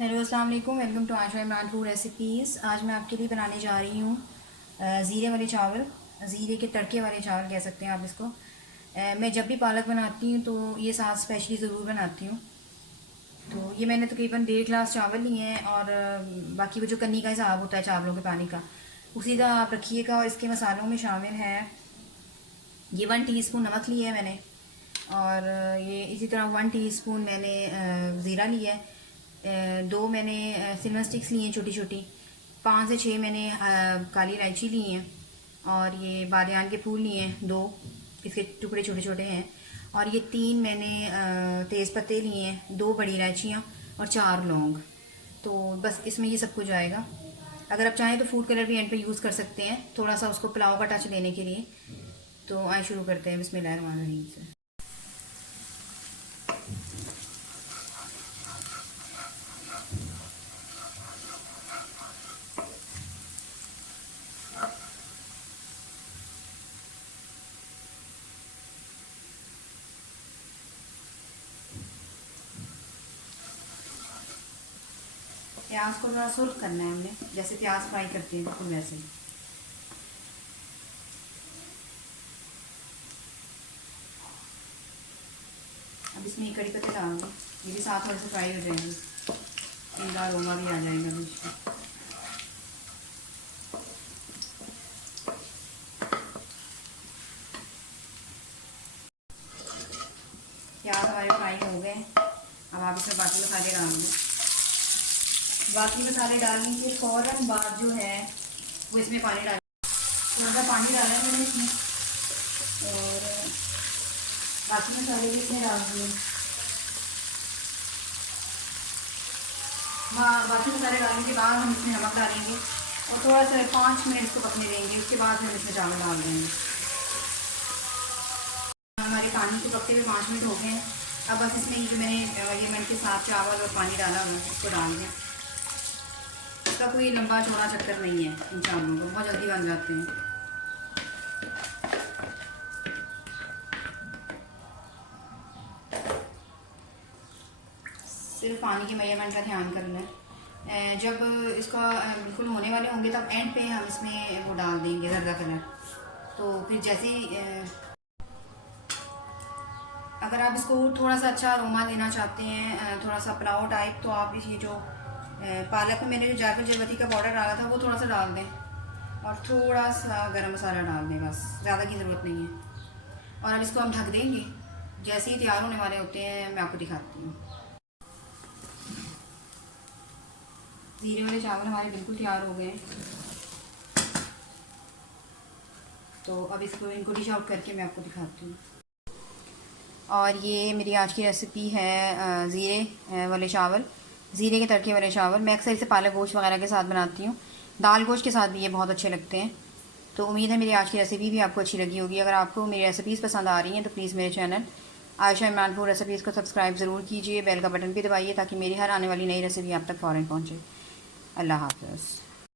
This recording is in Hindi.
हेलो अस्सलाम वालेकुम, welcome to Asha Imran food recipes. आज मैं आपके लिए बनाने जा रही हूँ ज़ीरे वाले चावल, ज़ीरे के तड़के वाले चावल कह सकते हैं आप इसको। मैं जब भी पालक बनाती हूँ तो ये साथ स्पेशली ज़रूर बनाती हूँ। तो ये मैंने तकरीबन 1.5 गिलास चावल लिए हैं और बाकी वो जो कन्नी का हिसाब होता है चावलों के पानी का उसी का आप रखिएगा। और इसके मसालों में शामिल है ये 1 टीस्पून नमक लिया है मैंने, और ये इसी तरह 1 टीस्पून मैंने ज़ीरा लिया है। दो मैंने सिल्वर स्टिक्स लिए हैं छोटी छोटी, 5 से 6 मैंने काली इलायची ली हैं, और ये बादियान के फूल लिए हैं 2, इसके टुकड़े छोटे छोटे हैं। और ये 3 मैंने तेज़ पत्ते लिए हैं, 2 बड़ी इलायचियाँ और 4 लौंग। तो बस इसमें ये सब कुछ आएगा। अगर आप चाहें तो फूड कलर भी एंड पे यूज़ कर सकते हैं, थोड़ा सा उसको पुलाव का टच देने के लिए। तो आए शुरू करते हैं बिस्मिल्लाहिर्रहमानिर्रहीम से। प्याज को थोड़ा सुर्ख करना है हमने, जैसे प्याज फ्राई करते हैं बिल्कुल वैसे। अब इसमें कड़ी पत्ते डाल दें, ये भी साथ थोड़े से फ्राई हो जाएंगे, इनका अरोमा भी आ जाएगा बीच में। प्याज हमारे फ्राई हो गए, अब आप इसमें बाकी मसाले डाल दें। बाकी मसाले डालने के फ़ौरन बाद जो है वो इसमें पानी डाल, थोड़ा सा पानी डाला है मैंने इसमें, और बाकी मसाले भी इसमें डाल दिए। बाकी मसाले डालने के बाद हम इसमें नमक डालेंगे और थोड़ा सा 5 मिनट इसको पकने देंगे। उसके बाद हम इसमें चावल डाल देंगे। हमारे पानी को पकते हुए 5 मिनट हो गए हैं। अब बस इसमें ये जो मैंने मेजरमेंट के साथ चावल और पानी डाला हमने इसको डाल दें। इसका कोई लंबा चौड़ा चक्कर नहीं है, इन चावलों को बहुत जल्दी बन जाते हैं। सिर्फ पानी के मेजरमेंट का ध्यान करना है। जब इसका बिल्कुल होने वाले होंगे तब एंड पे हम इसमें वो डाल देंगे ज़र्दा कलर। तो फिर जैसे ही अगर आप इसको थोड़ा सा अच्छा अरोमा देना चाहते हैं, थोड़ा सा पुलाव टाइप, तो आप ये जो पालक में मैंने जो जायफल जवती का पाउडर डाला था वो थोड़ा सा डाल दें, और थोड़ा सा गरम मसाला डाल दें, बस ज़्यादा की ज़रूरत नहीं है। और अब इसको हम ढक देंगे। जैसे ही तैयार होने वाले होते हैं मैं आपको दिखाती हूँ। ज़ीरे वाले चावल हमारे बिल्कुल तैयार हो गए, तो अब इसको इनको डिश आउट करके मैं आपको दिखाती हूँ। और ये मेरी आज की रेसिपी है ज़ीरे वाले चावल, ज़ीरे के तड़के वाले चावल। मैं अक्सर इसे पालक गोश्त वगैरह के साथ बनाती हूँ, दाल गोश्त के साथ भी ये बहुत अच्छे लगते हैं। तो उम्मीद है मेरी आज की रेसिपी भी आपको अच्छी लगी होगी। अगर आपको मेरी रेसिपीज़ पसंद आ रही हैं तो प्लीज़ मेरे channel Ayesha Imran food recipes को सब्सक्राइब ज़रूर कीजिए, बेल का बटन भी दबाइए ताकि मेरी हर आने वाली नई रेसिपी आप तक फ़ौरन पहुँचे। अल्लाह हाफ़िज़।